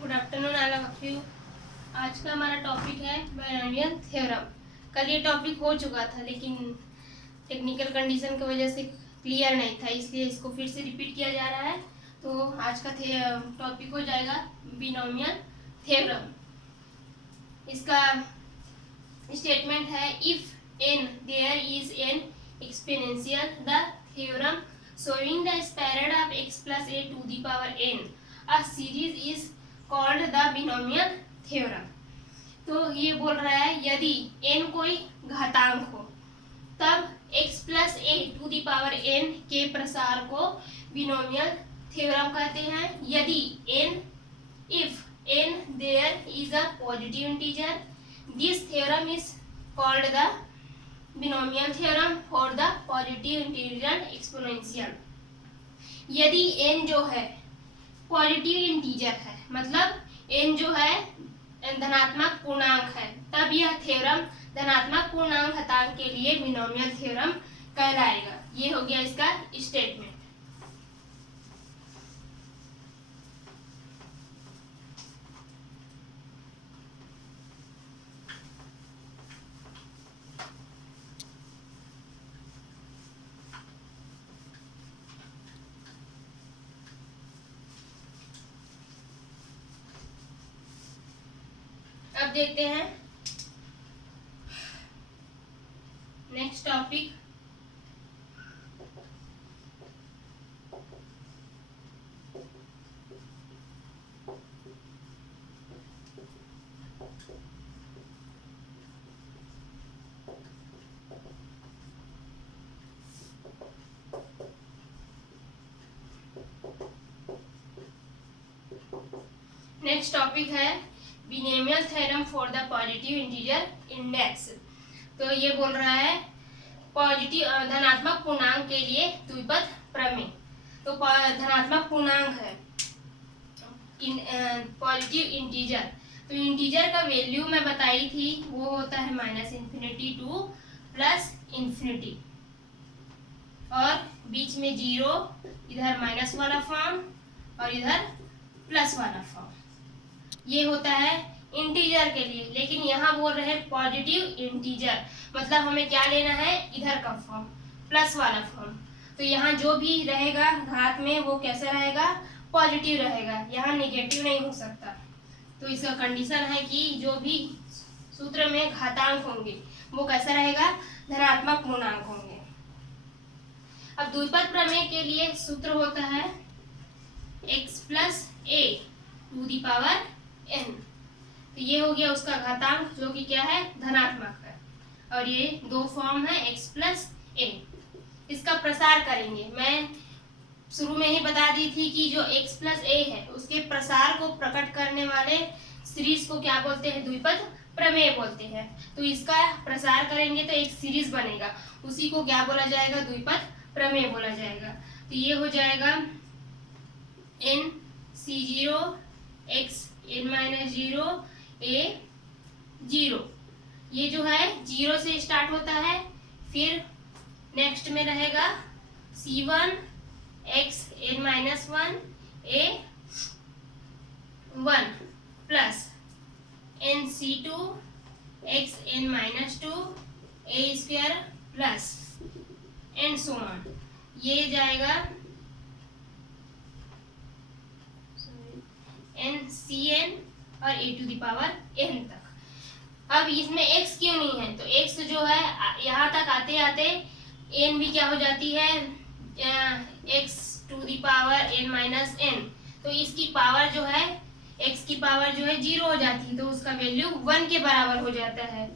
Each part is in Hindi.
Good afternoon all of you. आज का हमारा टॉपिक है बायनोमियल थ्योरम। कल ये टॉपिक हो चुका था लेकिन टेक्निकल कंडीशन की वजह से क्लियर नहीं था, इसलिए इसको फिर से रिपीट किया जा रहा है। तो आज का टॉपिक हो जाएगा बायनोमियल थ्योरम। इसका स्टेटमेंट है, if n there is an exponential the theorem showing the square of x plus a to the power n a series is called the binomial theorem। तो ये बोल रहा है यदि n कोई घातांक हो तब x plus a to the power n के प्रसार को बिनोमियल थ्योरम कहते हैं। यदि n if n there is a positive integer, this theorem is called the binomial theorem for the positive integer exponential. यदि n जो है पॉजिटिव इंटीजर है, मतलब n जो है धनात्मक पूर्णांक है, तब यह थ्योरम धनात्मक पूर्णांक घातांक के लिए बिनोमियल थ्योरम कहलाएगा। ये हो गया इसका स्टेटमेंट। अब देखते हैं नेक्स्ट टॉपिक। नेक्स्ट टॉपिक है binomial theorem for the positive integer index. तो ये बोल रहा है पॉजिटिव धनात्मक पूर्णांक के लिए द्विपद प्रमेय। तो धनात्मक पूर्णांक है पॉजिटिव इंटीजर, तो इंटीजर का वैल्यू मैं बताई थी वो होता है -∞ टू +∞, और बीच में 0, इधर माइनस वाला फॉर्म और इधर प्लस वाला फॉर्म। ये होता है इंटीजर के लिए, लेकिन यहाँ बोल रहे हैं पॉजिटिव इंटीजर, मतलब हमें क्या लेना है, इधर का फॉर्म प्लस वाला फॉर्म। तो यहाँ जो भी रहेगा घात में वो कैसा रहेगा, पॉजिटिव रहेगा, यहाँ नेगेटिव नहीं हो सकता। तो इसका कंडीशन है कि जो भी सूत्र में घातांक होंगे वो कैसा रहेगा, धनात्मक पूर्णांक होंगे। अब द्विपद प्रमेय के लिए सूत्र होता है x + a to the power n। तो ये हो गया उसका घातांक जो कि क्या है, धनात्मक है, और ये दो फॉर्म है x + a। इसका प्रसार करेंगे। मैं शुरू में ही बता दी थी कि जो x + a है उसके प्रसार को प्रकट करने वाले सीरीज को क्या बोलते हैं, द्विपद प्रमेय बोलते हैं। तो इसका प्रसार करेंगे तो एक सीरीज बनेगा, उसी को क्या बोला जाएगा, द्विपद प्रमेय बोला जाएगा। तो ये हो जाएगा nc0 x n-0 a 0। ये जो है 0 से स्टार्ट होता है, फिर नेक्स्ट में रहेगा c1 x n-1 a 1 plus nc2 x n-2 a square plus and so on. ये जाएगा n और a to the power n तक। अब इसमें x क्यों नहीं है, तो x जो है यहाँ तक आते आते n भी क्या हो जाती है, x to the power n-n। तो इसकी पावर जो है, x की पावर जो है 0 हो जाती है, तो उसका वैल्यू 1 के बराबर हो जाता है।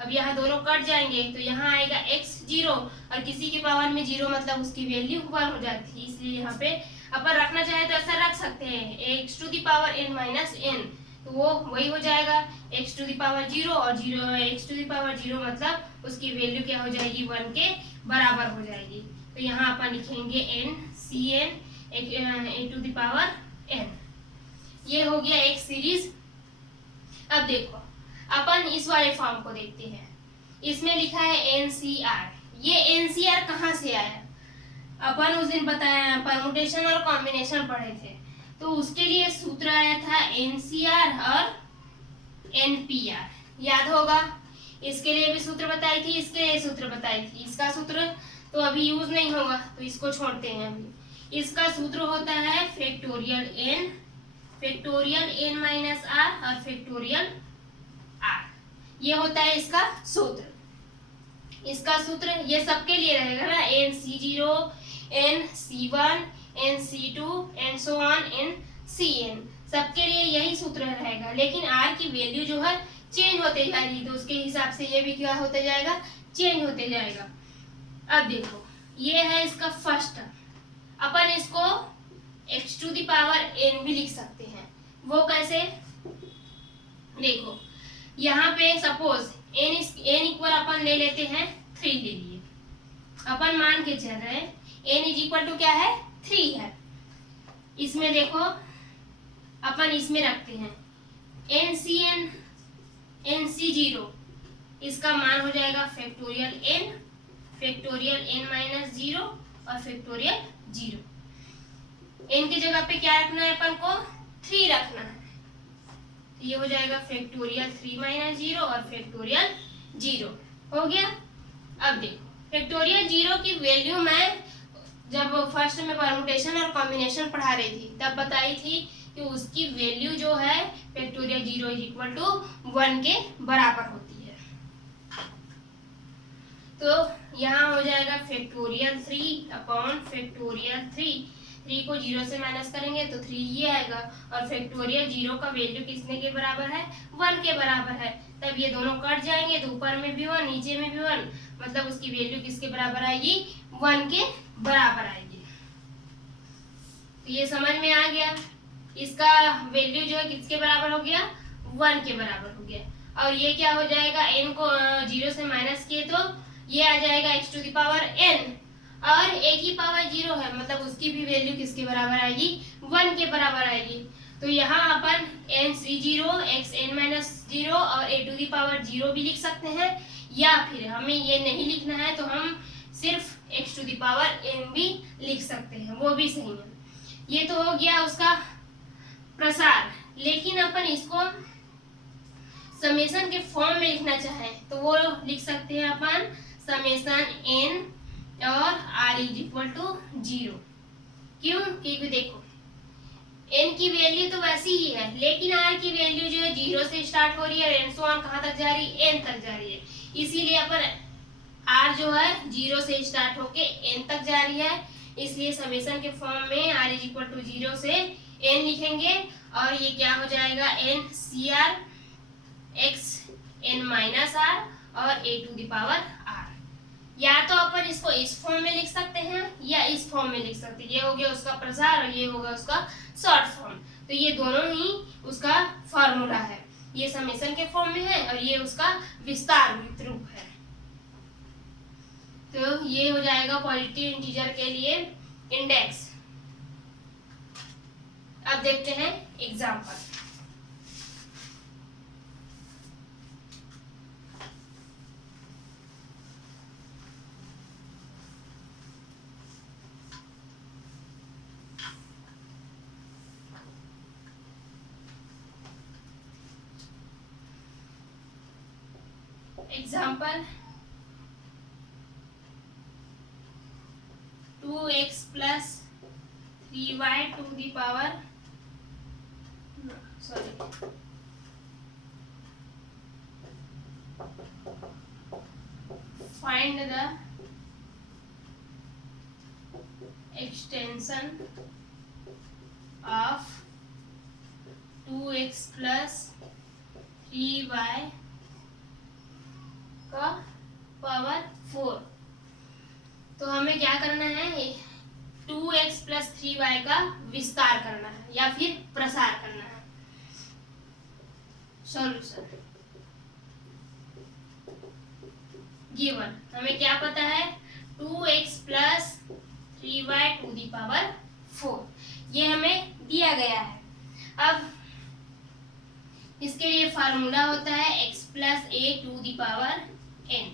अब यहाँ दोनों कट जाएंगे तो यहाँ आएगा x 0, और किसी के पावर में 0 मतलब उसकी वैल्यू 1 हो जाती है। इसलिए यहाँ पे अपन रखना चाहे तो ऐसा रख सकते हैं x to the power n-n, तो वो वही हो जाएगा x टू दी पावर 0, और 0 x टू दी पावर 0 मतलब उसकी वैल्यू क्या हो जाएगी, 1 के बराबर हो जाएगी। तो यहाँ अपन लिखेंगे n a to the power n। ये हो गया एक सीरीज। अब देखो अपन इस वाले फॉर्म को देखते हैं। इसमें लिखा है NCR। ये NCR कहाँ से आया, अपन उस दिन बताया परमुटेशन और कॉम्बिनेशन पढ़े थे। तो उसके लिए सूत्र आया था एनसीआर और एनपीआर, याद होगा। इसके लिए भी सूत्र बताई थी, इसके लिए सूत्र बताई थी। इसका सूत्र तो अभी यूज नहीं होगा तो इसको छोड़ते हैं अभी। इसका सूत्र होता है फैक्टोरियल एन माइनस आर और फैक्टोरियल आर, ये होता है इसका सूत्र। इसका सूत्र ये सबके लिए रहेगा ना, N C zero, N C one, N C two and so on, N C N, सबके लिए यही सूत्र रहेगा। लेकिन आर की वैल्यू जो है चेंज होते जा रही है, तो उसके हिसाब से ये भी क्या होते जाएगा, चेंज होते जाएगा। अब देखो ये है इसका फर्स्ट, अपन इसको x to the power n भी लिख सकते हैं। वो कैसे, देखो यहाँ पे सपोज n इक्वल अपन ले लेते हैं 3 ले लिए, अपन मान के चल रहे हैं n इज इक्वल टू क्या है 3 है। इसमें देखो अपन इसमें रखते हैं nc0, इसका मान हो जाएगा फैक्टोरियल n माइनस 0 और फैक्टोरियल 0। n की जगह पे क्या रखना है अपन को, 3 रखना है, तो ये हो जाएगा फैक्टोरियल 3 माइनस 0 और फैक्टोरियल 0 हो गया। अब देखो फैक्टोरियल 0 की वैल्यू मैं जब फर्स्ट में परमुटेशन और कॉम्बिनेशन पढ़ा रही थी तब बताई थी कि उसकी वैल्यू जो है फैक्टोरियल 0 इज इक्वल टू 1 के बराबर होती है। तो यहाँ हो जाएगा फैक्टोरियल 3 अपॉन फैक्टोरियल 3 को 0 से माइनस करेंगे तो 3 ये आएगा, और फैक्टोरियल 0 का वैल्यू किसने के बराबर है, 1 के बराबर है। तब ये दोनों कट जाएंगे तो ऊपर में भी 1 नीचे में भी 1, मतलब उसकी वैल्यू किसके बराबर आएगी, 1 के बराबर आएगी। तो ये समझ में आ गया, इसका वैल्यू जो है किसके बराबर हो गया, 1 के बराबर हो गया। और ये क्या हो जाएगा, n को 0 से माइनस किए तो ये आ जाएगा x to the power n, और a की पावर 0 है, मतलब उसकी भी वैल्यू किसके बराबर आएगी, 1 के बराबर आएगी। तो यहाँ अपन nc0 xn माइनस 0 और a टू द पावर 0 भी लिख सकते हैं, या फिर हमें ये नहीं लिखना है तो हम सिर्फ x to the power n भी लिख सकते हैं, वो भी सही है। ये तो हो गया उसका प्रसार। लेकिन अपन इसको समेशन के फॉर्म में लिखना चाहें तो वो लिख सकते हैं अपन समेशन n और r इज इक्वल टू 0। क्यों, क्योंकि देखो n की वैल्यू तो वैसी ही है, लेकिन r की वैल्यू जो है 0 से स्टार्ट हो रही है, एंड सो ऑन कहाँ तक जा रही है, n तक जा रही है। इसीलिए अपन r जो है 0 से स्टार्ट होके n तक जा रही है, इसलिए समेशन के फॉर्म में r इज इक्वल टू 0 से n लिखेंगे, और ये क्या हो जाएगा, n CR x n minus r और a to the power r। या तो अपन इसको इस फॉर्म में लिख सकते हैं या इस फॉर्म में लिख सकते हैं। ये हो गया उसका प्रसार और ये होगा उसका शॉर्ट फॉर्म। तो ये दोनों ही उसका फॉर्मूला है, ये समेशन के फॉर्म में है और ये उसका विस्तार रूप है। तो ये हो जाएगा पॉजिटिव इंटीजर के लिए इंडेक्स। अब देखते हैं example. Example 2x plus 3y to the power find the extension of 2x plus 3y का पावर 4। तो हमें क्या करना है, 2x प्लस 3y का विस्तार करना है या फिर प्रसार करना है। सॉल्यूशन गिवन हमें क्या पता है, 2x plus 3y to the power 4, ये हमें दिया गया है। अब इसके लिए फार्मूला होता है x plus a to the power n।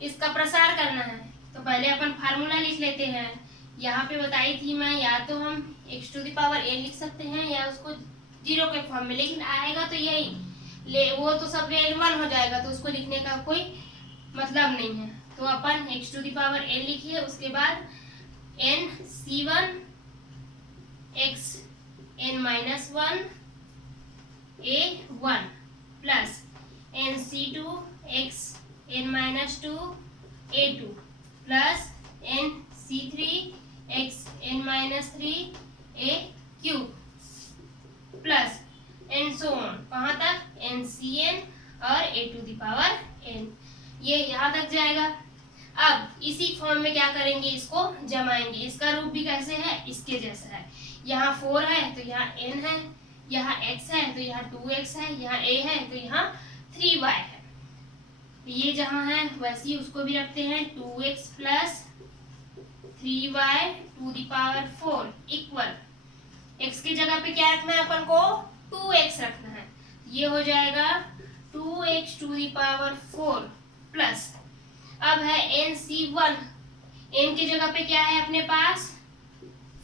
इसका प्रसार करना है तो पहले अपन फार्मूला लिख लेते हैं। यहाँ पे बताई थी मैं, या तो हम x to the power n लिख सकते हैं या उसको 0 के फॉर्म में, लेकिन आएगा तो यही वो तो सब n1 हो जाएगा, तो उसको लिखने का कोई मतलब नहीं है। तो अपन x to the power n लिखिए, उसके बाद nc1 x n-1 a1 plus nc2 x n-2 a2 plus nc3 x n-3 a cube plus and so on, कहाँ तक, ncn और a to the power n, ये यहाँ तक जाएगा। अब इसी फॉर्म में क्या करेंगे, इसको जमाएंगे। इसका रूप भी कैसे है, इसके जैसा है। यहाँ 4 है तो यहाँ n है, यहाँ x है तो यहाँ 2x है, यहाँ a है तो यहाँ 3y है। ये जहाँ है वैसे ही उसको भी रखते हैं, 2x plus 3y to the power 4 equal, x की जगह पे क्या रखना है अपन को, 2x रखना है। ये हो जाएगा 2x to the power 4 plus, अब है nc1, n की जगह पे क्या है अपने पास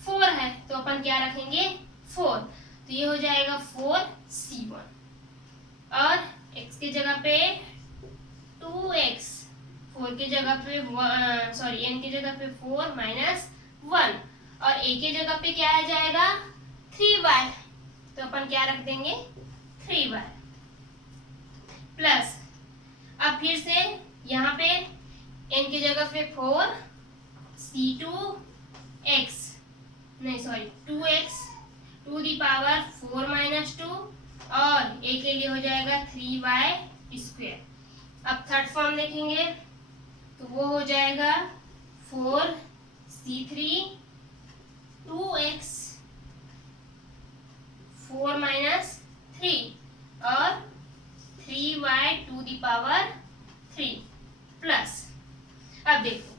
4 है, तो अपन क्या रखेंगे 4, तो ये हो जाएगा 4c1 और x की जगह पे 2x, 4 की जगह पे सॉरी n की जगह पे 4 माइनस 1 और a की जगह पे क्या आ जाएगा 3y, तो अपन क्या रख देंगे 3y प्लस, अब फिर से यहाँ पे n की जगह पे 4 c2x नहीं sorry 2x to the power 4 minus 2 और a के लिए हो जाएगा 3y स्क्वायर। अब थर्ड फॉर्म देखेंगे तो वो हो जाएगा 4c3 2x 4 माइनस 3 और 3y to the power 3 plus, अब देखो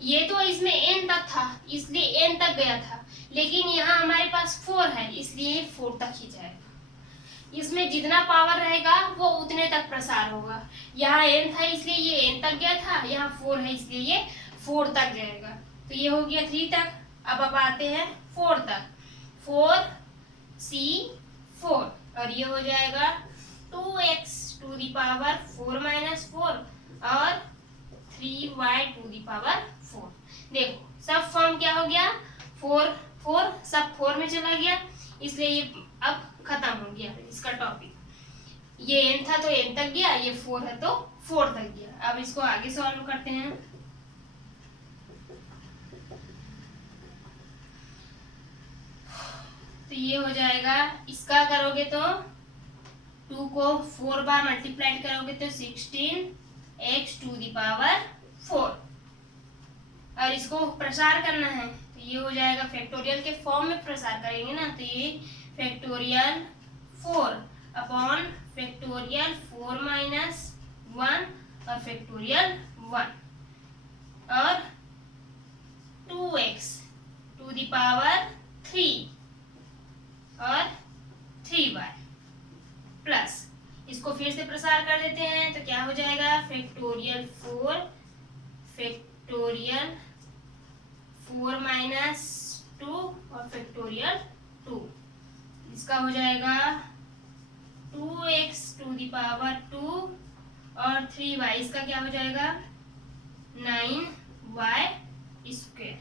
ये तो इसमें n तक था इसलिए n तक गया था, लेकिन यहाँ हमारे पास 4 है इसलिए 4 तक ही जाएगा। इसमें जितना पावर रहेगा वो उतने तक प्रसार होगा। यहाँ n था इसलिए ये n तक गया था, यहाँ 4 है इसलिए ये 4 तक जाएगा, तो ये हो गया 3 तक। अब आते हैं 4 तक, 4c4 और ये हो जाएगा 2x to the power 4 minus 4 और 3y टू दी पावर 4। देखो सब फॉर्म क्या हो गया, 4 4 सब 4 में चला गया, इसलिए ये अब खत्म हो गया इसका टॉपिक। ये n था तो n तक गया, ये 4 है तो 4 तक गया। अब इसको आगे सॉल्व करते हैं। तो ये हो जाएगा, इसका करोगे तो 2 को 4 बार मल्टीप्लाई करोगे तो 16x टू दी पावर 4 और इसको प्रसार करना है तो ये हो जाएगा फैक्टोरियल के फॉर्म में प्रसार करेंगे ना, तो ये फैक्टोरियल 4 अपॉन फैक्टोरियल 4 माइनस 1 और फैक्टोरियल 1 और 2x टू दी पावर 3 और 3y प्लस, इसको फिर से प्रसार कर देते हैं तो क्या हो जाएगा फैक्टोरियल 4 माइनस 2 और फैक्टोरियल 2, इसका हो जाएगा 2x टू दी पावर 2 और 3y, इसका क्या हो जाएगा 9y स्क्वायर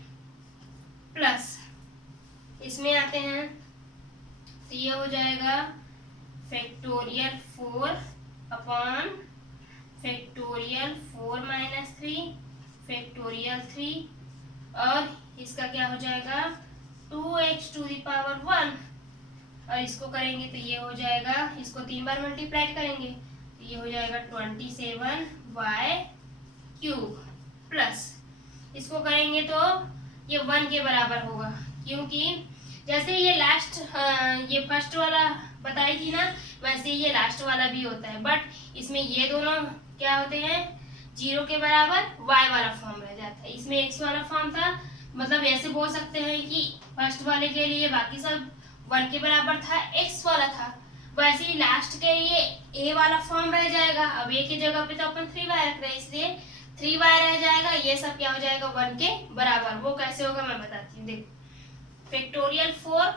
प्लस, इसमें आते हैं तो ये हो जाएगा factorial 4 upon factorial 4 minus 3 factorial 3 और इसका क्या हो जाएगा 2x टू दी पावर 1 और इसको करेंगे तो ये हो जाएगा, इसको 3 बार मल्टीप्लाई करेंगे तो ये हो जाएगा 27y क्यूब प्लस, इसको करेंगे तो ये 1 के बराबर होगा, क्योंकि जैसे ये लास्ट ये फर्स्ट वाला बताई थी ना, वैसे ये लास्ट वाला भी होता है, बट इसमें ये दोनों क्या होते हैं 0 के बराबर y वाला फॉर्म रह जाता है, इसमें x वाला फॉर्म था। मतलब ऐसे बोल सकते हैं कि फर्स्ट वाले के लिए बाकी सब 1 के बराबर था, x वाला था, वैसे ही लास्ट के लिए a वाला फॉर्म रह जाएगा। अब a की जगह पे तो अपन 3y रख रहे हैं इसलिए 3y रह जाएगा, ये सब क्या हो जाएगा 1 के बराबर। वो कैसे होगा मैं बताती हूँ, देखो फैक्टोरियल 4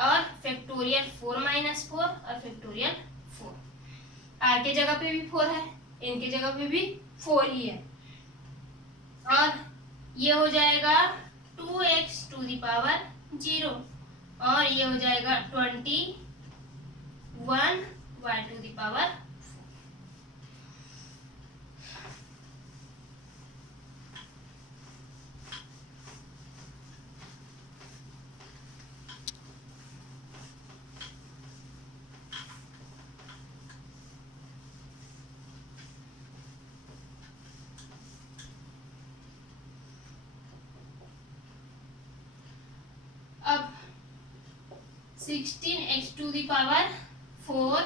और फैक्टोरियल 4 माइनस 4 और फैक्टोरियल 4। आर के जगह पे भी 4 है, इनके जगह पे भी 4 ही है, और ये हो जाएगा 2x टू द पावर 0 और ये हो जाएगा 21 y टू द पावर 4। अब 16x to the power 4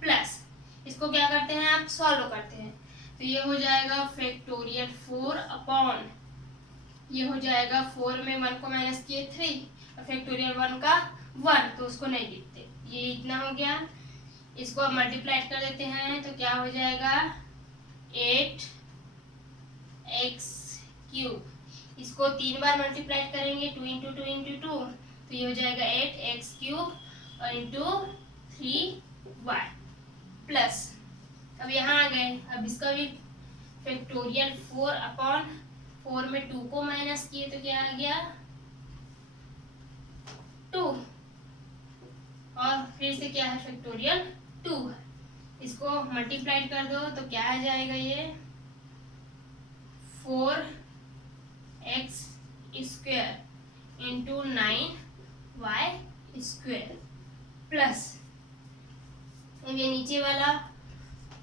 plus, इसको क्या करते हैं आप सॉल्व करते हैं, तो ये हो जाएगा फैक्टोरियल 4 अपॉन, ये हो जाएगा 4 में 1 को माइनस किए 3 और फैक्टोरियल 1 का 1, तो उसको नहीं लिखते, ये इतना हो गया। इसको अब मल्टीप्लाई कर देते हैं तो क्या हो जाएगा 8x क्यूब, इसको 3 बार मल्टीप्लाई करेंगे 2 इंटू 2 इंटू 2, तो ये हो जाएगा 8x क्यूब और इंटू 3y प्लस, अब यहाँ आ गए, अब इसका भी फैक्टोरियल 4 अपॉन 4 में 2 को माइनस किए तो क्या आ गया 2, और फिर से क्या है फैक्टोरियल 2 है, इसको मल्टीप्लाई कर दो तो क्या आ जाएगा ये 4x square into 9y square plus, ये नीचे वाला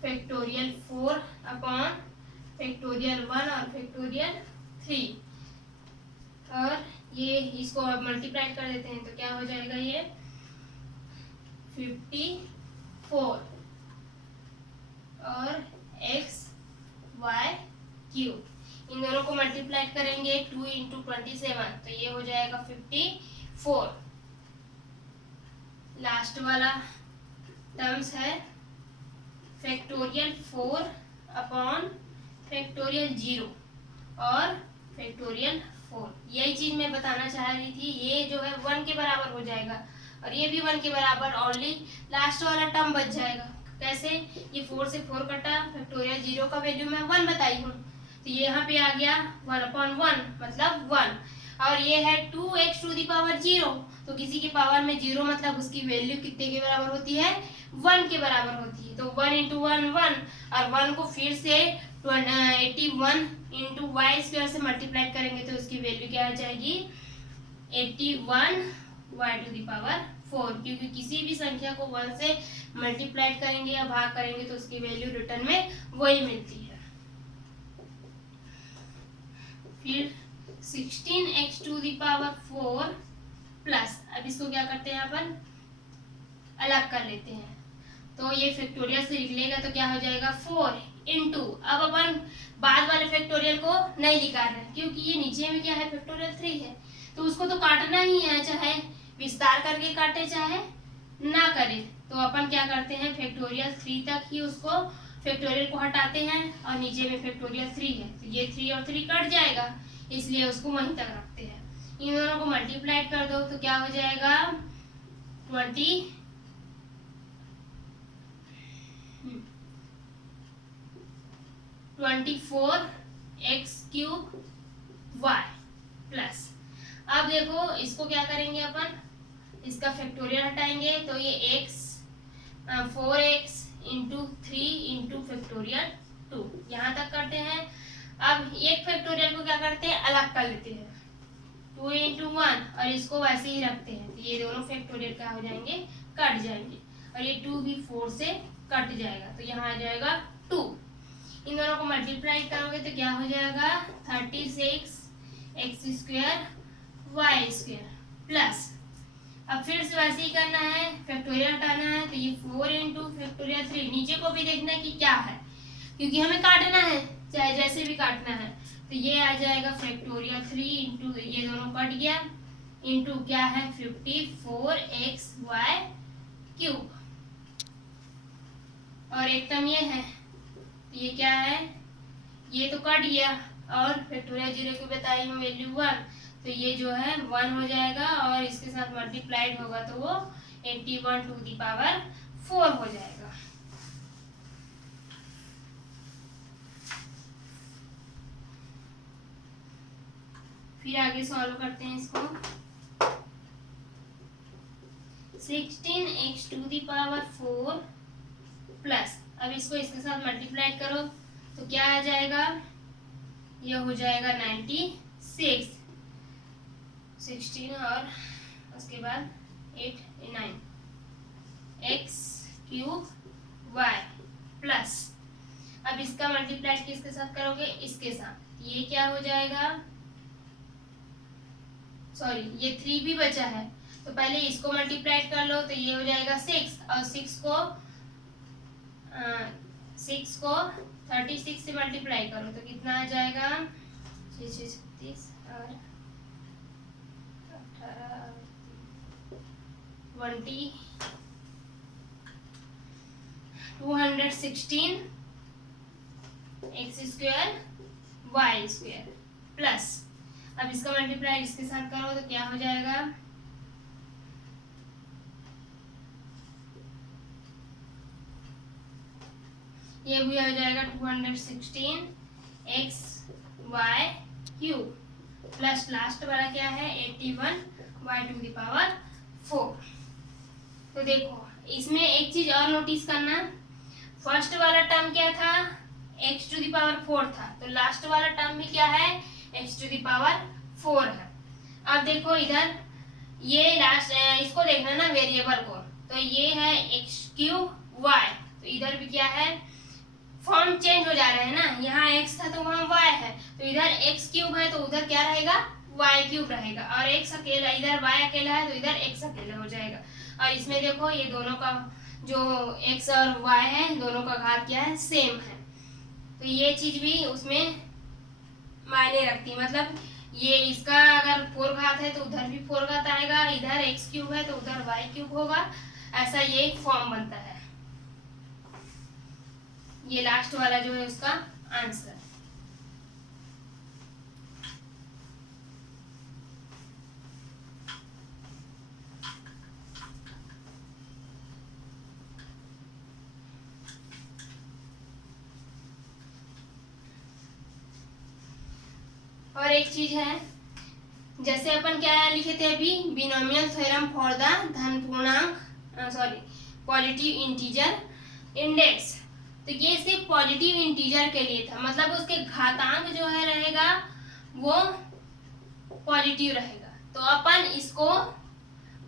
फैक्टोरियल 4 अपॉन फैक्टोरियल 1 और फैक्टोरियल 3, और ये इसको अब मल्टीप्लाई कर देते हैं तो क्या हो जाएगा ये 54 और x y क्यूब, इन दोनों को मल्टीप्लाई करेंगे 2 इंटू 27, तो ये हो जाएगा 54। लास्ट वाला टर्म्स है फैक्टोरियल 4 अपॉन फैक्टोरियल 0 और फैक्टोरियल 4, यही चीज मैं बताना चाह रही थी। ये जो है 1 के बराबर हो जाएगा और ये भी 1 के बराबर, ओनली लास्ट वाला टर्म बच जाएगा। कैसे, ये 4 से 4 कटा, फैक्टोरियल 0 का वैल्यू मैं 1 बताई हूँ, तो ये यहाँ पे आ गया 1/1 मतलब 1, और ये है 2x टू द पावर 0, तो किसी के पावर में 0 मतलब उसकी वैल्यू कितने के बराबर होती है 1 के बराबर होती है, तो 1 इंटू 1 1, और 1 को फिर से 81 इंटू वाई स्क्वायर से मल्टीप्लाई करेंगे तो उसकी वैल्यू क्या आ जाएगी 81 y टू द पावर 4, क्योंकि किसी भी संख्या को 1 से मल्टीप्लाई करेंगे या भाग करेंगे तो उसकी वैल्यू रिटर्न में वही मिलती है। फिर 16x to the power 4 plus, अब इसको क्या करते हैं अपन अलग कर लेते हैं, तो ये फैक्टोरियल से निकलेगा तो क्या हो जाएगा 4 इंटू, अब अपन बाद वाले फैक्टोरियल को नहीं निकाल रहे क्योंकि ये नीचे में क्या है फैक्टोरियल 3 है, तो उसको तो काटना ही है, चाहे विस्तार करके काटे चाहे ना करे, तो अपन क्या करते हैं फैक्टोरियल 3 तक ही उसको फैक्टोरियल को हटाते हैं, और नीचे में फैक्टोरियल 3 है तो ये 3 और 3 कट जाएगा, इसलिए उसको वहीं तक रखते हैं। इन दोनों को मल्टीप्लाई कर दो तो क्या हो जाएगा 24x क्यूब y प्लस, अब देखो इसको क्या करेंगे अपन, इसका फैक्टोरियल हटाएंगे तो ये x 4x into 3 into factorial 2 यहाँ तक करते हैं। अब एक फैक्टोरियल को क्या करते हैं अलग कर लेते हैं 2 इंटू 1 और इसको वैसे ही रखते हैं, तो ये दोनों फैक्टोरियल क्या हो जाएंगे कट जाएंगे, और ये 2 भी 4 से कट जाएगा तो यहाँ आ जाएगा 2, इन दोनों को मल्टीप्लाई करोगे तो क्या हो जाएगा 36x square y square plus, अब फिर से वैसे ही करना है फैक्टोरियल हटाना है तो ये 4 इंटू फैक्टोरियल 3, नीचे को भी देखना है कि क्या है क्योंकि हमें काटना है चाहे जैसे भी काटना है, तो ये आ जाएगा फैक्टोरियल 3 इंटू ये दोनों कट गया इंटू क्या है 54xy क्यूब, और एक टर्म ये है तो ये क्या है ये तो कट गया और फैक्टोरियल 0 की बताई हम वैल्यू 1, तो ये जो है 1 हो जाएगा और इसके साथ मल्टीप्लाइड होगा तो वो 81 टू दी पावर 4 हो जाएगा। फिर आगे सॉल्व करते हैं इसको। 16x to the power 4 plus, अब इसको इसके साथ मल्टीप्लाई करो तो क्या आ जाएगा, यह हो जाएगा 96, 16 और उसके बाद 8 9 x क्यूब y प्लस, अब इसका मल्टीप्लाई किसके साथ करोगे, इसके साथ, ये क्या हो जाएगा, सॉरी ये 3 भी बचा है तो पहले इसको मल्टीप्लाई कर लो तो ये हो जाएगा 6 और 6 को 36 से मल्टीप्लाई करो तो कितना आ जाएगा, 6 36 और 18 20 216 x square y square plus, अब इसका मल्टीप्लाई इसके साथ करो तो क्या हो जाएगा, ये भी हो जाएगा 216 x y cube plus last वाला क्या है 81 y टू द पावर 4। तो देखो इसमें एक चीज और नोटिस करना, फर्स्ट वाला टर्म क्या था, x टू द पावर 4 था, तो लास्ट वाला टर्म भी क्या है, x टू द पावर 4 है। अब देखो इधर ये लास्ट इसको देखना ना वेरिएबल को, तो ये है x क्यूब y, तो इधर भी क्या है, फॉर्म चेंज हो जा रहे हैं ना, यहाँ x था तो वहाँ y है, तो इधर x क्यूब है तो उधर क्या रहेगा, y क्यूब रहेगा, और x अकेला, इधर y अकेला है तो इधर x अकेला हो जाएगा। और इसमें देखो ये दोनों का जो x और y है दोनों का घात क्या है, सेम है, तो ये चीज भी उसमें मायने रखती, मतलब ये इसका अगर 4 घात है तो उधर भी 4 घात आएगा, इधर x क्यूब है तो उधर y क्यूब होगा, ऐसा ये फॉर्म बनता है। ये लास्ट वाला जो है उसका आंसर। और एक चीज है, जैसे अपन क्या लिखे थे अभी, बिनोमियल थ्योरम फॉर द धन पूर्णांक पॉजिटिव इंटीजर इंडेक्स, तो ये सिर्फ पॉजिटिव इंटीजर के लिए था, मतलब उसके घातांक जो है रहेगा वो पॉजिटिव रहेगा, तो अपन इसको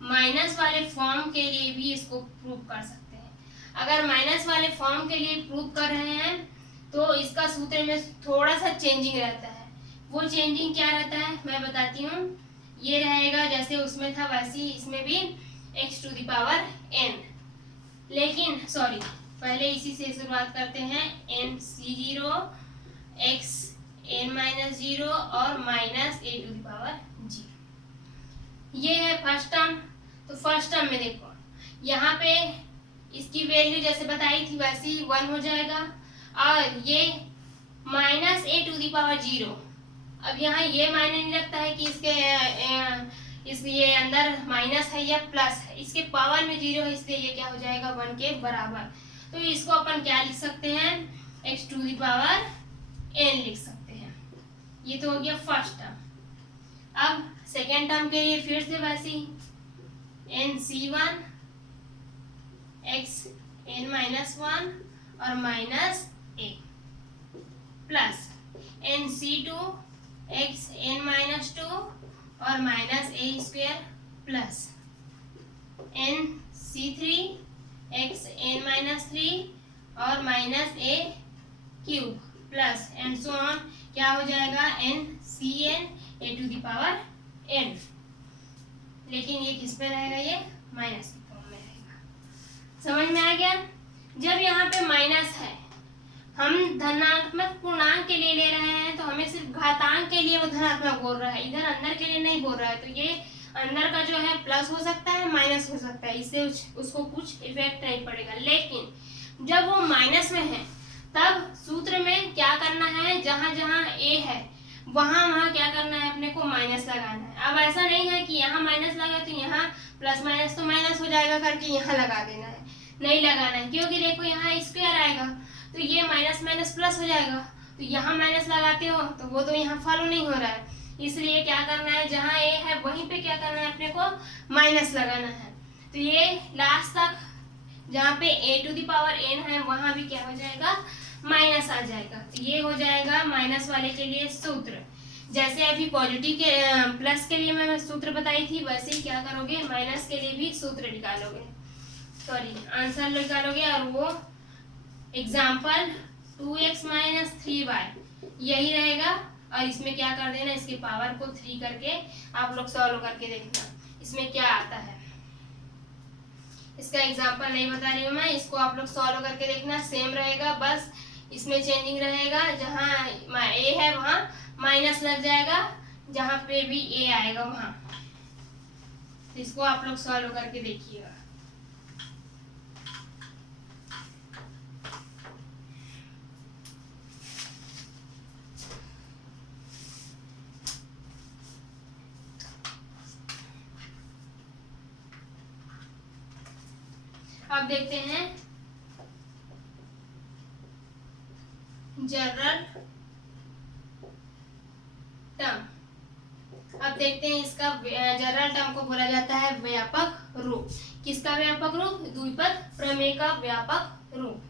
माइनस वाले फॉर्म के लिए भी इसको प्रूव कर सकते हैं। अगर माइनस वाले फॉर्म के लिए प्रूव कर रहे हैं तो इसका सूत्र में थोड़ा सा चेंजिंग रहता है, वो चेंजिंग क्या रहता है मैं बताती हूँ। ये रहेगा जैसे उसमें था वैसे ही इसमें भी x to the power n, लेकिन सॉरी पहले इसी से शुरुआत करते हैं, nc0 x n-0 और minus a to the power g, ये है फर्स्ट टर्म। तो फर्स्ट टर्म में देखो यहाँ पे इसकी वैल्यू जैसे बताई थी वैसे ही 1 हो जाएगा, और ये minus a to the power 0, अब यहाँ ये मायने नहीं रखता है कि इसके ये अंदर माइनस है या प्लस है, इसके पावर में 0 है इसलिए ये क्या हो जाएगा 1 के बराबर, तो इसको अपन क्या लिख सकते हैं, x to the power n लिख सकते हैं। ये तो हो गया फर्स्ट टर्म। अब सेकेंड टर्म के लिए फिर से वैसे ही nc1 x n-1 और minus a plus nc2 x n-2 और minus a square plus nc3 x n-3 और minus a cube plus and so on, क्या हो जाएगा ncn a to the power n, लेकिन ये किस में रहेगा, ये माइनस के फॉर्म में रहेगा। समझ में आ गया। जब यहाँ पे माइनस है, हम धनात्मक पूर्णांक के लिए ले रहे हैं तो हमें सिर्फ घातांक के लिए वो धनात्मक बोल रहा है, इधर अंदर के लिए नहीं बोल रहा है, तो ये अंदर का जो है प्लस हो सकता है माइनस हो सकता है, इससे उसको कुछ इफेक्ट नहीं पड़ेगा। लेकिन जब वो माइनस में है तब सूत्र में क्या करना है, जहां जहां ए है वहां वहां क्या करना है, अपने को माइनस लगाना है। अब ऐसा नहीं है कि यहाँ माइनस लगा तो यहाँ प्लस माइनस तो माइनस हो जाएगा करके यहाँ लगा देना है, नहीं लगाना है, क्योंकि देखो यहाँ स्क्वायर आएगा तो ये माइनस माइनस प्लस हो जाएगा, तो यहाँ माइनस लगाते हो तो वो तो यहाँ फॉलो नहीं हो रहा है। इसलिए क्या करना है, जहाँ ए है वहीं पे क्या करना है, अपने को माइनस लगाना है। तो ये लास्ट तक जहाँ पे ए टू द पावर एन है वहां भी क्या हो जाएगा, माइनस आ जाएगा। तो ये हो जाएगा माइनस वाले के लिए सूत्र। जैसे अभी पॉजिटिव के प्लस के लिए मैं सूत्र बताई थी, वैसे ही क्या करोगे, माइनस के लिए भी सूत्र निकालोगे, सॉरी आंसर निकालोगे। और वो एग्जाम्पल 2x माइनस 3y यही रहेगा। और इसमें क्या कर देना, इसके पावर को 3 करके आप लोग सॉल्व करके देखना इसमें क्या आता है। इसका एग्जाम्पल नहीं बता रही हूँ मैं, इसको आप लोग सॉल्व करके देखना, सेम रहेगा, बस इसमें चेंजिंग रहेगा। जहाँ ए है वहाँ माइनस लग जाएगा, जहाँ पे भी ए आएगा वहाँ। तो इसको आप लोग सॉल्व करके देखिएगा। अब देखते हैं जनरल टर्म। अब देखते हैं इसका जनरल टर्म को बोला जाता है व्यापक रूप। किसका व्यापक रूप, द्विपद प्रमेय का व्यापक रूप।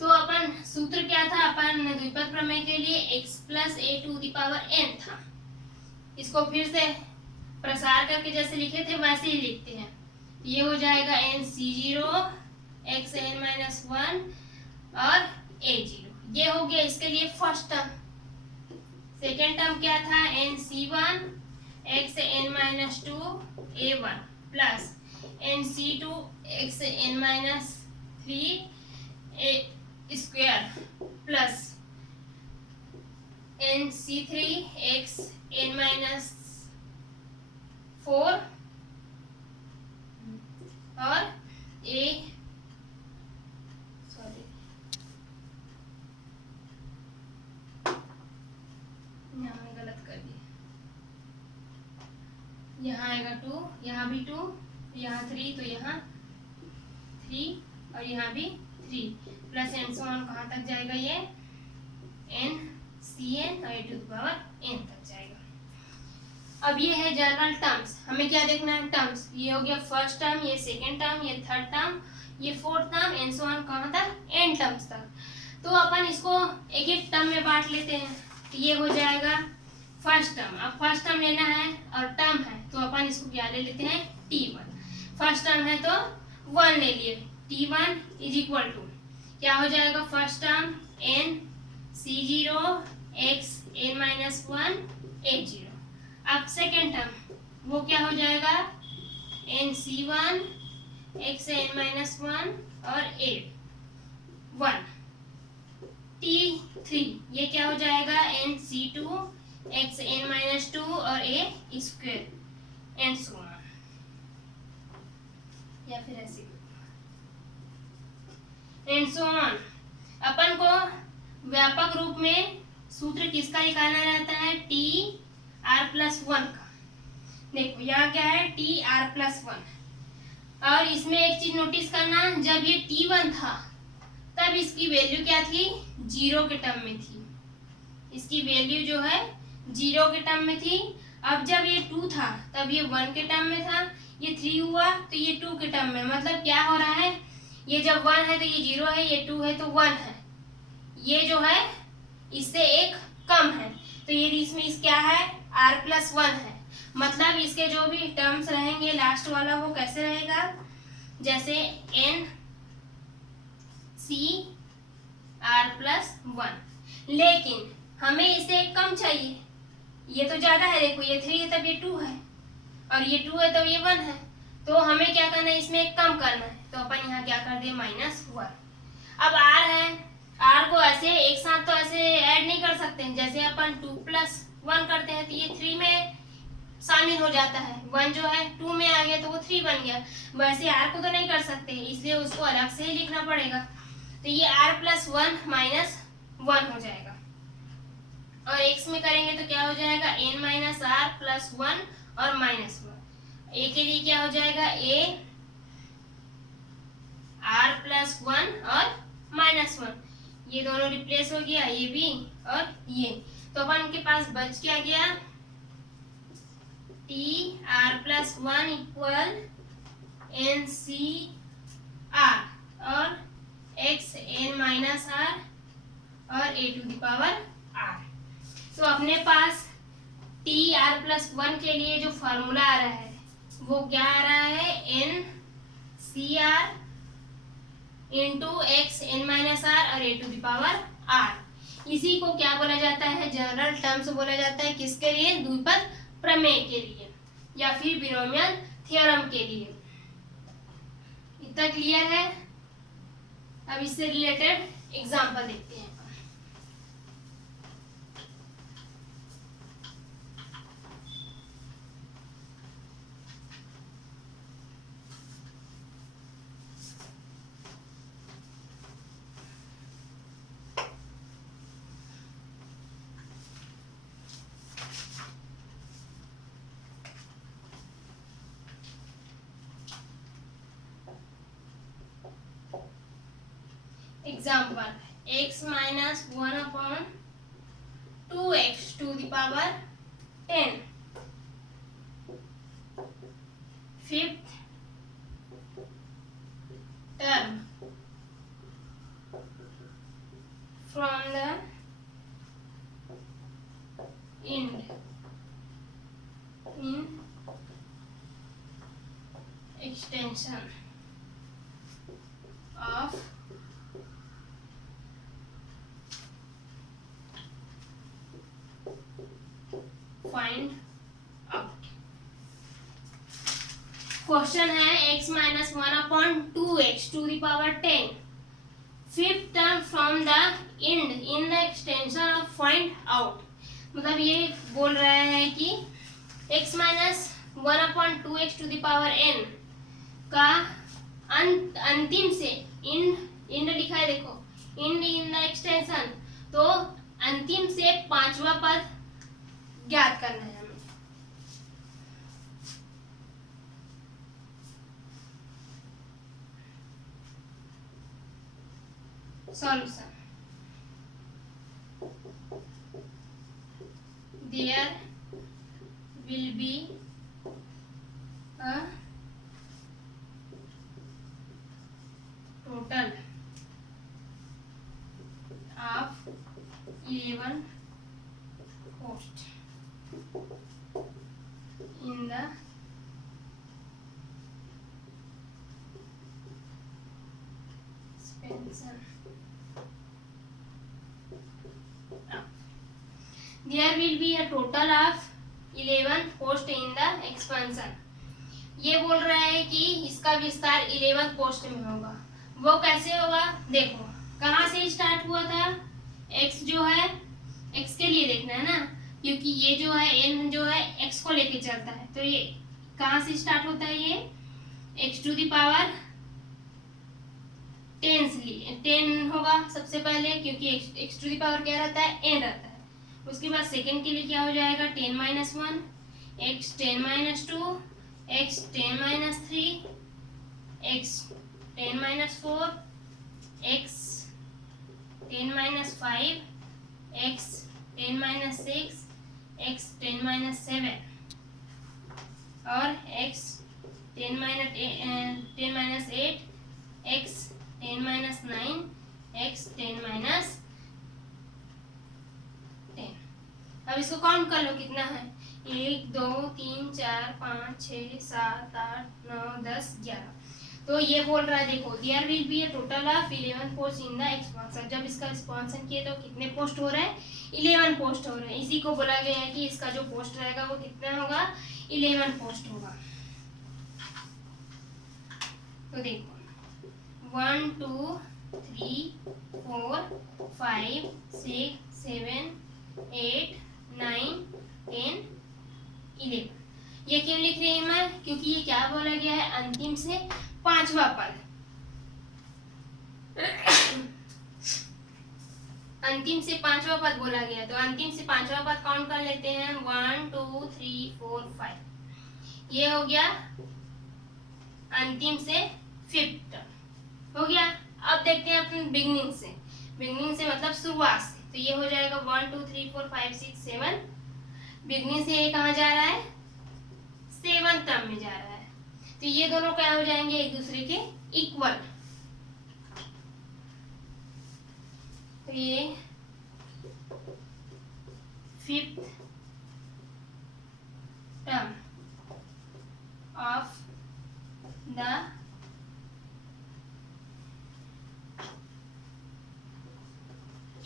तो अपन सूत्र क्या था, अपन द्विपद प्रमेय के लिए x plus a to the power n था। इसको फिर से प्रसार करके जैसे लिखे थे वैसे ही लिखते हैं। ये हो जाएगा nc0 xn-1 और a0। ये हो गया इसके लिए फर्स्ट टर्म। सेकेंड टर्म क्या था, nc1 xn-2 a1 plus nc2 xn-3 a square plus nc3 xn-4 और a सॉरी यहाँ में गलत कर दिया, यहाँ आएगा 2, यहाँ भी 2, यहाँ 3, तो यहाँ 3 और यहाँ भी 3 प्लस एन सो ऑन कहाँ तक जाएगा, ये n cn और a to the power n तक जाएगा। अब ये है जनरल टर्म्स। हमें क्या देखना है, टर्म्स। ये हो गया फर्स्ट टर्म, ये सेकेंड टर्म, ये थर्ड टर्म, ये fourth term, and so on कहाँ तक, एन टर्म्स तक। तो अपन इसको एक एक टर्म में बांट लेते हैं। तो ये हो जाएगा फर्स्ट टर्म। अब फर्स्ट टर्म लेना है और टर्म है तो अपन इसको क्या ले लेते हैं, t1। फर्स्ट टर्म है तो 1 ले लिए, t1 इज इक्वल टू क्या हो जाएगा, first term n c0 xn-1 a0। अब सेकेंड टर्म वो क्या हो जाएगा, nc1 xn-1 और a1। t3 ये क्या हो जाएगा, nc2 xn-2 और a square and so on, या फिर ऐसे एंड सो ऑन। अपन को व्यापक रूप में सूत्र किसका निकालना रहता है, tr+1 का। देखो यहाँ क्या है, tr+1। और इसमें एक चीज नोटिस करना, जब ये t1 था तब इसकी वैल्यू क्या थी, 0 के टर्म में थी। इसकी वैल्यू जो है 0 के टर्म में थी। अब जब ये 2 था तब ये 1 के टर्म में था, ये 3 हुआ तो ये 2 के टर्म में। मतलब क्या हो रहा है, ये जब 1 है तो ये 0 है, ये 2 है तो 1 है, ये जो है इससे एक कम है। तो ये इसमें इस क्या है, r+1 है। मतलब इसके जो भी टर्म्स रहेंगे लास्ट वाला वो कैसे रहेगा, जैसे n c r+1। लेकिन हमें इसे कम चाहिए, ये तो ज्यादा है, देखो ये 3 है तब ये 2 है और ये 2 है तब ये 1 है। तो हमें क्या करना है, इसमें कम करना है। तो अपन यहाँ क्या कर दे, -1। अब r है, r को ऐसे एक साथ तो ऐसे ऐड नहीं कर सकते हैं। जैसे अपन 2+1 करते हैं तो ये 3 में शामिल हो जाता है, 1 जो है 2 में आ गया तो वो 3 बन गया। वैसे r को तो नहीं कर सकते, इसलिए उसको अलग से ही लिखना पड़ेगा। तो ये r+1 -1 हो जाएगा। और x में करेंगे तो क्या हो जाएगा, n - r+1 और -1। a के लिए क्या हो जाएगा, a r+1 और -1, ये दोनों रिप्लेस हो गया, ये भी और ये। तो अपन के पास बच क्या गया, t r+1 इक्वल NCR और x n - r और a⁴ तो अपने पास t r+1 के लिए जो फॉर्मूला आ रहा है वो क्या आ रहा है, NCR into x n - r और a⁴ इसी को क्या बोला जाता है, जनरल टर्म्स बोला जाता है, किसके लिए, द्विपद प्रमेय के लिए या फिर बिनोमियल थ्योरम के लिए। इतना क्लियर है। अब इससे रिलेटेड एग्जांपल देखते हैं। Example, x - 1/2x⁴10 fifth term from the end in extension of find out। Question है x - 1/2x⁴10 fifth term from the and in the extension of find out. मतलब ये बोल रहा है कि x - 1/2x⁴n का अंतिम से इंड लिखा है, देखो इंड इन द एक्सटेंशन, तो अंतिम से पांचवा पद ज्ञात करना है हमें। Solution, there will be a total of 11 posts in the expansion. There will be a total of 11 posts in the expansion. ये बोल रहा है कि इसका विस्तार 11 पोस्ट में होगा। वो कैसे होगा, देखो कहाँ से स्टार्ट हुआ था, x जो है, x के लिए देखना है ना, क्योंकि ये जो है n जो है x को लेके चलता है, तो ये कहाँ से स्टार्ट होता है, ये x⁴ 10 होगा सबसे पहले, क्योंकि x⁴ क्या रहता है, n रहता है। उसके बाद सेकेंड के लिए क्या हो जाएगा, 10 - 1 x 10 - 2 x 10 - 3 x 10 - 4 x 10 - 5 x 10 - 6 x 10 - 7 और x 10 - 8 x 10 - 9 x 10 - 10। अब इसको काउंट कर लो कितना है, 1 2 3 4 5 6 7 8 9 10 11। तो ये बोल रहा है, देखो there will be a total of 11 post in the expansion. जब इसका एक्सपांशन किए तो कितने पोस्ट हो रहे हैं, 11 पोस्ट हो रहे हैं। इसी को बोला गया है कि इसका जो पोस्ट रहेगा वो कितना होगा, 11 पोस्ट होगा। तो देखो 1 2 3 4 5 6 7 8 9 10 11। ये क्यों लिख रही हूं मैं, क्योंकि ये क्या बोला गया है, अंतिम से पांचवा पद। अंतिम से पांचवा पद बोला गया, तो अंतिम से पांचवा पद काउंट कर लेते हैं। 1 2 3 4 5, ये हो गया अंतिम से फिफ्थ हो गया। अब देखते हैं अपन बिगनिंग से, बिगनिंग से मतलब शुरुआत से, तो ये हो जाएगा 1 2 3 4 5 6 7। बिगनिंग से ये कहाँ जा रहा है, 7th टर्म में जा रहा है, तो ये दोनों क्या हो जाएंगे, एक दूसरे के इक्वल। तो ये fifth term of the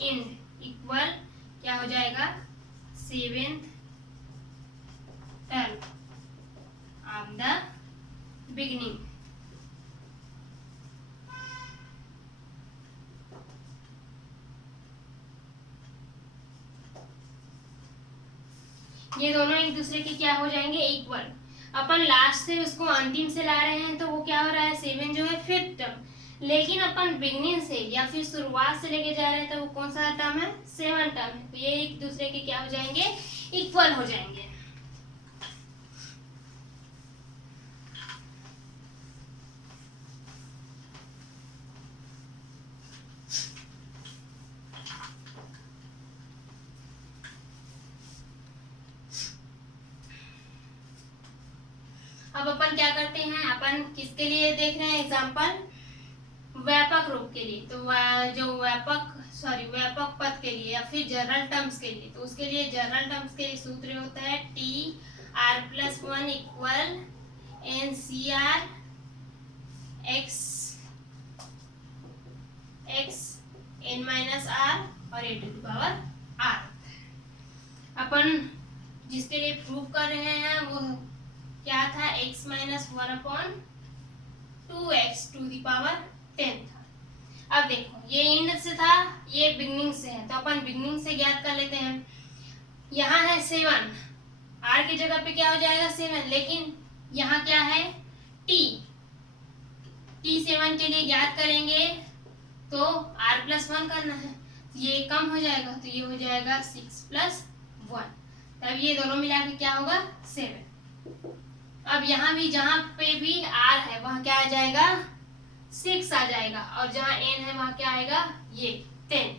end equal क्या हो जाएगा, 7th term of the beginning. ये दोनों एक दूसरे के क्या हो जाएंगे, इक्वल। अपन लास्ट से उसको अंतिम से ला रहे हैं, तो वो क्या हो रहा है, 7 जो है फिफ्थ टर्म, लेकिन अपन बिगनिंग से या फिर शुरुआत से लेके जा रहे हैं, तो वो कौन सा टर्म है, 7th टर्म है, तो ये एक दूसरे के क्या हो जाएंगे, इक्वल हो जाएंगे। अब अपन क्या करते हैं, अपन किसके लिए देख रहे हैं एग्जांपल, व्यापक रूप के लिए। तो जो व्यापक पद के लिए या फिर जनरल टर्म्स के लिए, तो उसके लिए जनरल टर्म्स के लिए सूत्र होता है TR+1 equal NCR x n-r और a⁻r। अपन जिसके लिए प्रूव कर रहे हैं वो क्या था, x-1/2x⁻10 था। अब देखो ये एंड से था, ये बिगनिंग से है, तो अपन बिगनिंग से ज्ञात कर लेते हैं। यहाँ है 7, r की जगह पे क्या हो जाएगा 7, लेकिन यहाँ क्या है t 7 के लिए ज्ञात करेंगे तो r+1 करना है, ये कम हो जाएगा, तो ये हो जाएगा 6+1, तब ये दोनों मिला के क्या होगा 7। अब यहाँ भी जहाँ पे भी r है वहाँ क्या आ जाएगा 6 आ जाएगा, और जहाँ n है वहाँ क्या आएगा ये 10,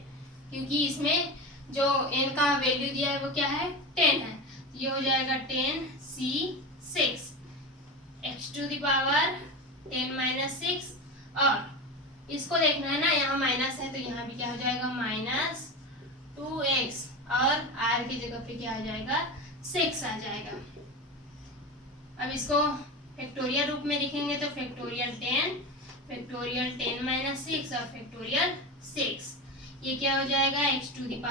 क्योंकि इसमें जो n का वैल्यू दिया है वो क्या है 10 है, तो ये हो जाएगा 10c6 x⁻10⁻6। और इसको देखना है ना, यहाँ माइनस है तो यहाँ भी क्या हो जाएगा -2x, और r की जगह पे क्या आ जाएगा 6 आ जाएगा। अब इसको फैक्टोरियल रूप में लिखेंगे तो फैक्टोरियल 10 और फैक्टोरियल 6, ये क्या हो जाएगा x⁴,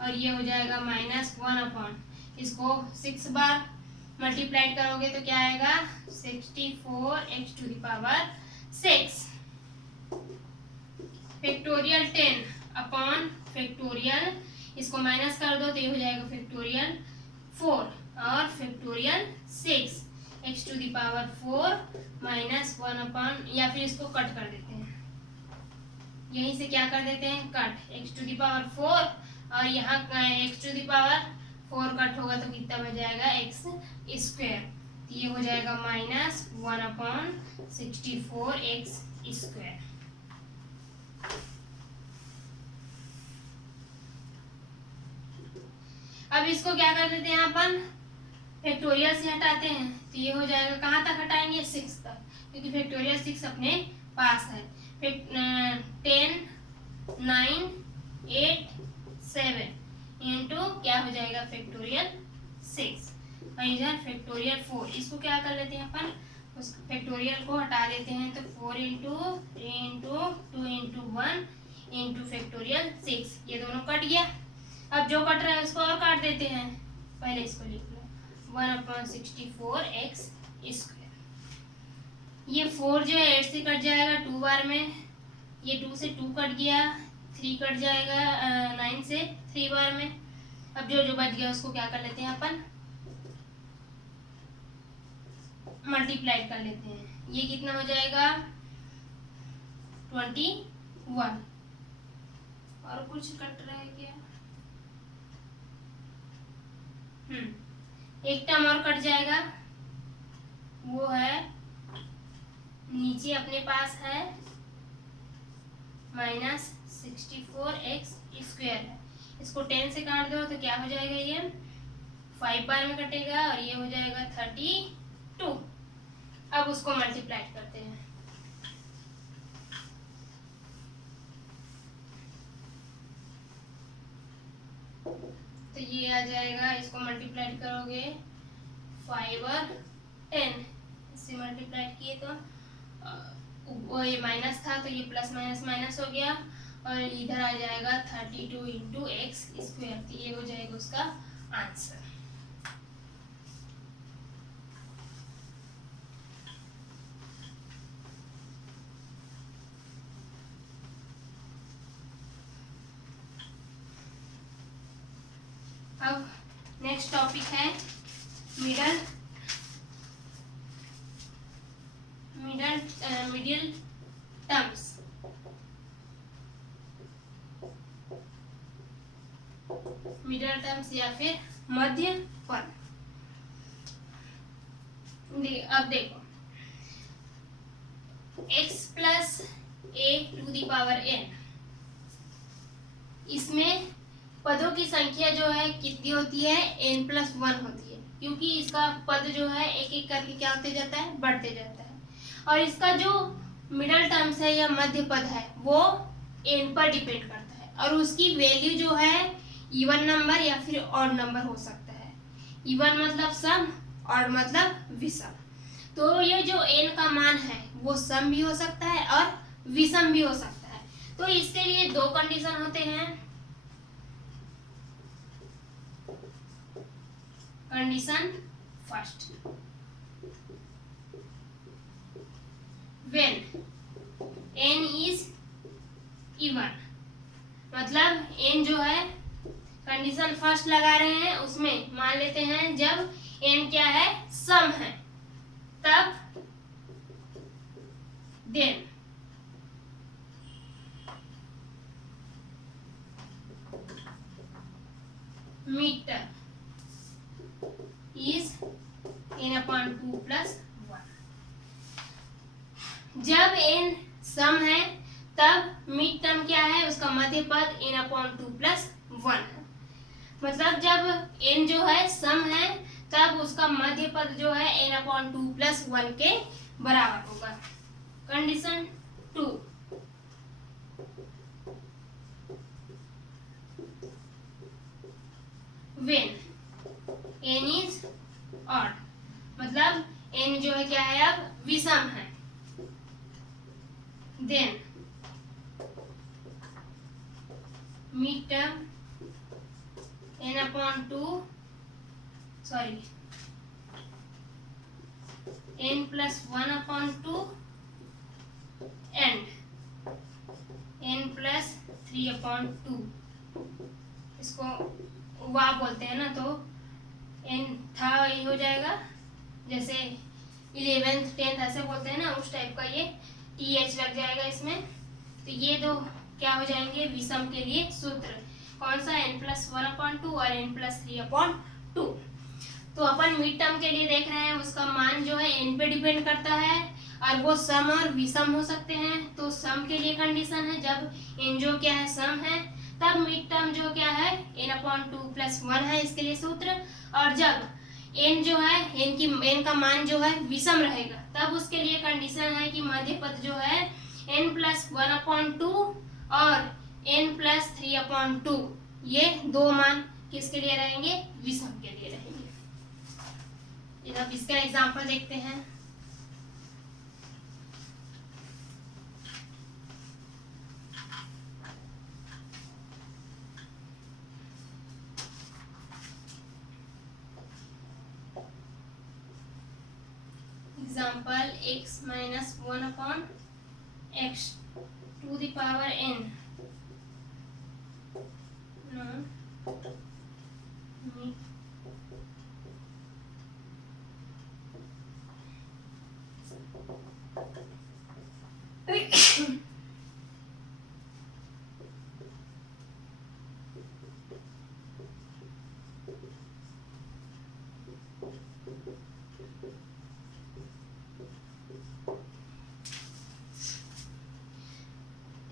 और ये हो जाएगा -1/, इसको 6 बार मल्टीप्लाइड करोगे तो क्या आएगा 64x⁶। फैक्टोरियल 10 अपॉन फैक्टोरियल, इसको माइनस कर दो तो ये हो जाएगा फैक्टोरियल 4 और फैक्टोरियल 6 x⁴ -1/, या फिर इसको कट कर देते हैं, यहीं से क्या कर देते हैं कट, x⁴, और यहाँ x⁴ कट होगा तो कितना बच जाएगा x², तो ये हो जाएगा -1/64x²। अब इसको क्या कर देते हैं अपन, फैक्टोरियल से हटाते हैं, तो ये हो जाएगा कहाँ तक हटाएंगे 6 तक, क्योंकि फैक्टोरियल 6 अपने पास है। 10 9 8 7 इंटू क्या हो जाएगा फैक्टोरियल 6, और इधर फैक्टोरियल 4, इसको क्या कर लेते हैं अपन, उस फैक्टोरियल को हटा देते हैं, तो 4 into 3 into 2 into 1 into factorial 6, ये दोनों कट गया। अब जो कट रहा है उसको और काट देते हैं, पहले इसको लिख लो 1/64x², ये 4 जो है 8 से कट जाएगा 2 बार में, ये 2 से 2 कट गया, 3 कट जाएगा 9 से 3 बार में। अब जो जो बच गया उसको क्या कर लेते हैं अपन, मल्टीप्लाई कर लेते हैं, ये कितना हो जाएगा 21। और कुछ कट रहा है क्या? एक टर्म और कट जाएगा, वो है नीचे अपने पास है -64x² है। इसको 10 से काट दो तो क्या हो जाएगा, ये 5 बार में कटेगा और ये हो जाएगा 32। अब उसको मल्टीप्लाई करते हैं। तो ये आ जाएगा, इसको मल्टीप्लाई करोगे 5 और 10, इससे मल्टीप्लाई किए तो वो ये माइनस था तो ये प्लस माइनस माइनस हो गया और इधर आ जाएगा 32 इंटू x²। तो ये हो जाएगा उसका आंसर। अब नेक्स्ट टॉपिक है मिडिल टर्म्स। मिडिल टर्म्स या फिर मध्य पद। अब देखो x प्लस a⁴n, इसमें पदों की संख्या जो है कितनी होती है, n+1 होती है, क्योंकि इसका पद जो है एक एक करके क्या होते जाता है, बढ़ते जाता है। और इसका जो मिडल टर्म्स है या मध्य पद है वो n पर डिपेंड करता है और उसकी वैल्यू जो है इवन नंबर या फिर ऑड नंबर हो सकता है। इवन मतलब सम, ऑड मतलब विषम। तो ये जो n का मान है वो सम भी हो सकता है और विषम भी हो सकता है। तो इसके लिए दो कंडीशन होते हैं। Condition first, when n is even, मतलब n जो है कंडीशन फर्स्ट लगा रहे हैं, उसमें मान लेते हैं जब n क्या है, सम है, तब then mid term is n/2 + 1। जब n सम है तब मिड टर्म क्या है, उसका मध्य पद n/2 + 1 है। मतलब जब n जो है सम है तब उसका मध्य पद जो है n/2 + 1 के बराबर होगा। Condition 2, when n is odd, मतलब n जो है क्या है, अब विषम है, then mid term n/2 n+1/2 and n+3/2, इसको वा बोलते हैं ना, तो n था ये हो जाएगा, जैसे 11th 10th ऐसे बोलते हैं ना, उस टाइप का ये th लग जाएगा इसमें। तो ये दो क्या हो जाएंगे, विषम के लिए सूत्र। कौन सा, n+1/2 और n+3/2। तो अपन मिड टर्म के लिए देख रहे हैं, उसका मान जो है n पे डिपेंड करता है और वो सम और विषम हो सकते हैं। तो सम के लिए कंडीशन है, जब n जो क्या है सम है तब मिड टर्म जो क्या है n/2 + 1 है, इसके लिए सूत्र। और जब n जो है n का मान जो है विषम रहेगा तब उसके लिए कंडीशन है कि मध्य पद जो है n+1/2 और n+3/2, ये दो मान किसके लिए रहेंगे, विषम के लिए रहेंगे। अब इसका एग्जांपल देखते हैं। Example x - 1/x to the power n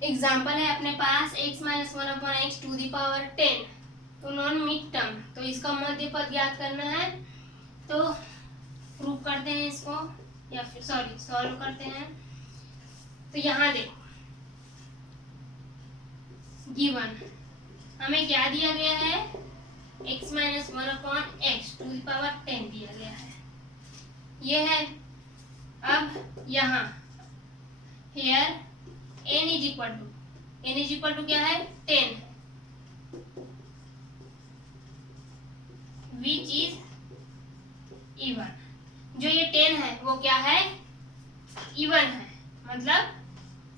example है अपने पास x minus 1/x to the power 10, तो नॉन मिड टर्म, तो इसका मध्य पद ज्ञात करना है। तो प्रूव करते हैं इसको, या फिर सॉरी सॉल्व करते हैं। तो यहाँ देखो गिवन हमें क्या दिया गया है, x minus 1/x to the power 10 दिया गया है, ये है। अब यहाँ here n is equal to क्या है 10, विच इज इवन। जो ये 10 है वो क्या है, इवन है, मतलब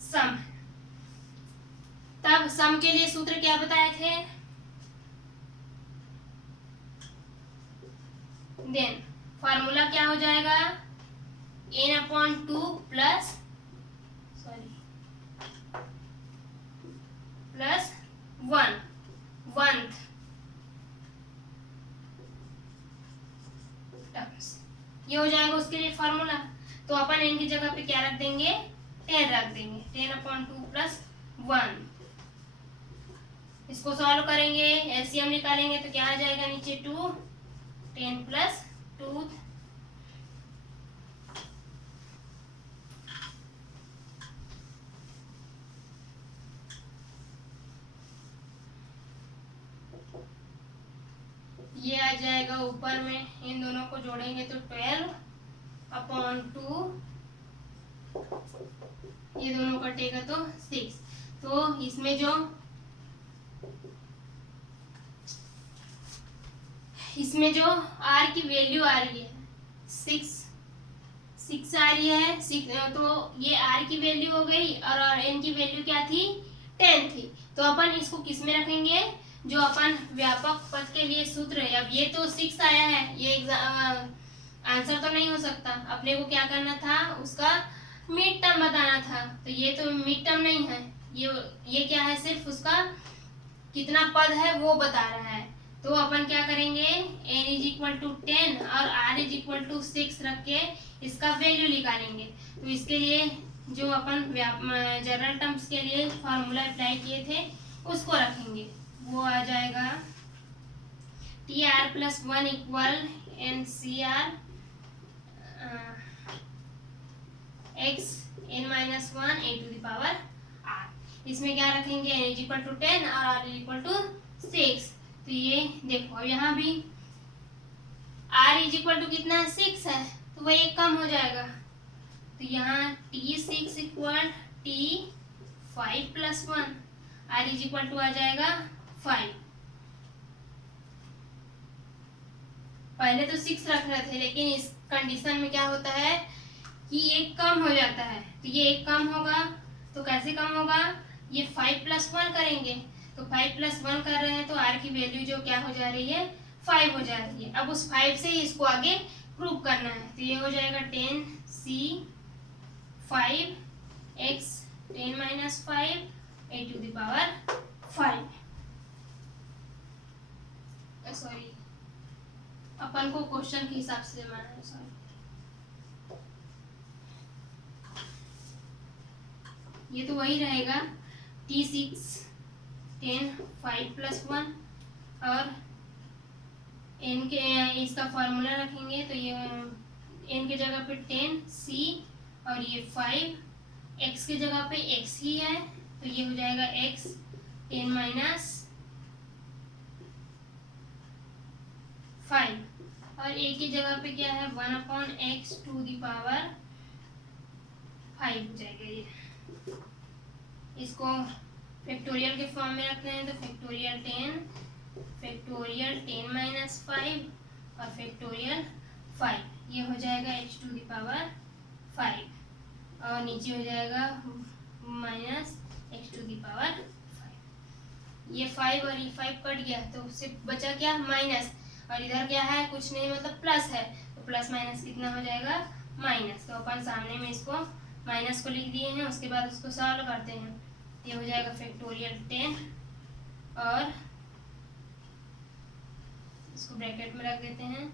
सम है। तब सम के लिए सूत्र क्या बताए थे, देन फार्मूला क्या हो जाएगा, n/2 प्लस 1 टर्म्स, ये हो जाएगा उसके लिए फार्मूला। तो अपन n की जगह पे क्या रख देंगे, 10 रख देंगे, 10/2 प्लस 1। इसको सॉल्व करेंगे, एलसीएम निकालेंगे तो क्या आ जाएगा, नीचे 2, 10 प्लस 2, ये आ जाएगा ऊपर में, इन दोनों को जोड़ेंगे तो 12/2, ये दोनों कटेगा तो 6। तो इसमें जो r की वैल्यू आ रही है 6 आ रही है 6, तो ये r की वैल्यू हो गई, और n की वैल्यू क्या थी, 10 थी। तो अपन इसको किस में रखेंगे, जो अपन व्यापक पद के लिए सूत्र है। अब ये तो 6 आया है, ये आंसर तो नहीं हो सकता, अपने को क्या करना था, उसका मिड टर्म बताना था। तो ये तो मिड टर्म नहीं है, ये क्या है, सिर्फ उसका कितना पद है वो बता रहा है। तो अपन क्या करेंगे, n इज इक्वल टू 10 और r इज इक्वल टू 6 रख के इसका वैल्यू निकालेंगे। तो इसके लिए जो अपन जनरल टर्म्स के लिए फार्मूला अप्लाई किए थे उसको रखेंगे, वो आ जाएगा tr+1 equal ncr x n-1 a to the power r। इसमें क्या रखेंगे, n इज इक्वल टू 10 और r इज इक्वल टू 6। तो ये देखो अब यहाँ भी r इज इक्वल टू कितना है, 6 है, तो वो एक कम हो जाएगा। तो यहाँ t6 equal t5+1, r is equal to आ जाएगा 5। पहले तो 6 रख रहे थे, लेकिन इस कंडीशन में क्या होता है कि एक कम हो जाता है। तो ये एक कम होगा, तो कैसे कम होगा, ये 5+1 करेंगे, तो 5+1 कर रहे हैं तो r की वैल्यू जो क्या हो जा रही है, 5 हो जा रही है। अब उस 5 से ही इसको आगे प्रूव करना है। तो ये हो जाएगा 10c5x 10-5 a to the power 5। Sorry, अपन को क्वेश्चन के हिसाब से माना है, सॉरी। ये तो वही रहेगा, t6 10 5+1 और n के इसका फार्मूला रखेंगे। तो ये n के जगह पे 10c और ये 5, x के जगह पे x ही है, तो ये हो जाएगा x 10-5, और a की जगह पे क्या है, 1/x टू द पावर 5 हो जाएगा। ये इसको फैक्टोरियल के फॉर्म में रखते हैं, तो फैक्टोरियल 10-5 और फैक्टोरियल 5, ये हो जाएगा h टू द पावर 5, और नीचे हो जाएगा -x टू द पावर 5। ये 5 और ये 5 कट गया, तो उससे बचा क्या, माइनस, और इधर क्या है, कुछ नहीं, मतलब प्लस है, तो प्लस माइनस कितना हो जाएगा, माइनस। तो अपन सामने में इसको माइनस को लिख दिए हैं, उसके बाद उसको सॉल्व करते हैं। ये हो जाएगा फैक्टोरियल 10 और इसको ब्रैकेट में रख देते हैं,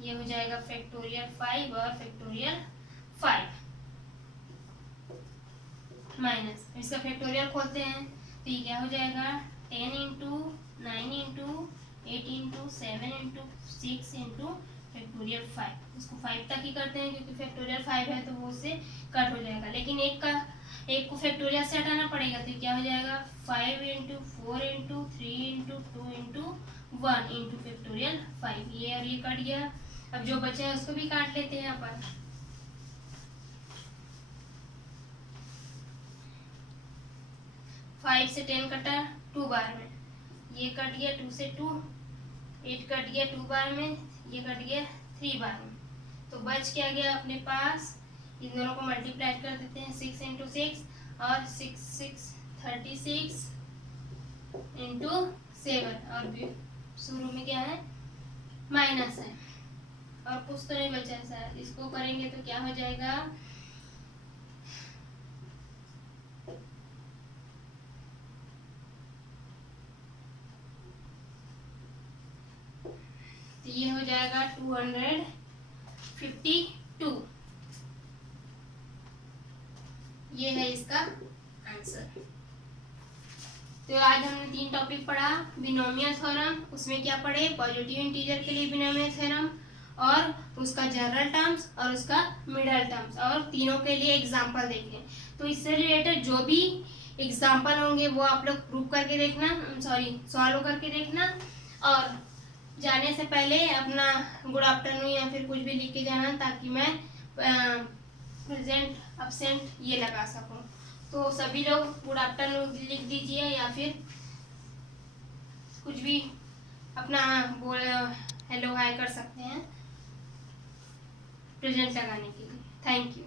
ये हो जाएगा फैक्टोरियल 5 और फैक्टोरियल 5। माइनस, इसका फैक्टोरियल खोलते हैं तो ये क्या हो जाएगा 10 into 9 into 8 into 7 into 6 into factorial 5। इसको 5 तक ही करते हैं क्योंकि फैक्टोरियल 5 है तो वो उससे कट हो जाएगा, लेकिन एक को फैक्टोरियल से हटाना पड़ेगा तो क्या हो जाएगा 5 into 4 into 3 into 2 into 1 into factorial 5। ये और ये कट गया। अब जो बचा है उसको भी काट लेते हैं अपन। 5 से 10 कटा 2 बार में, ये कट गया 2 से 2, 8 कट गया 2 बार में, ये कट गया 3 बार में। तो बच क्या गया अपने पास, इन दोनों को मल्टीप्लाई कर देते हैं 6 इंटू 6 और 6 6 36 इंटू 7 और शुरू में क्या है माइनस है और कुछ तो नहीं बचा है सर। इसको करेंगे तो क्या हो जाएगा तो ये हो जाएगा 252। ये है इसका आंसर। तो आज हमने 3 टॉपिक पढ़ा। बिनोमियल थ्योरम, उसमें क्या पढ़े पॉजिटिव इंटीजर के लिए बिनोमियल थ्योरम और उसका जनरल टर्म्स और उसका मिडल टर्म्स, और तीनों के लिए एग्जाम्पल देखे। तो इससे रिलेटेड जो भी एग्जाम्पल होंगे वो आप लोग प्रूव करके देखना, सॉल्व करके देखना, और जाने से पहले अपना गुड आफ्टरनून या फिर कुछ भी लिख के जाना ताकि मैं प्रेजेंट एब्सेंट ये लगा सकूं। तो सभी लोग गुड आफ्टरनून लिख दीजिए या फिर कुछ भी अपना बोल हेलो हाय कर सकते हैं प्रेजेंट लगाने के लिए। Thank you.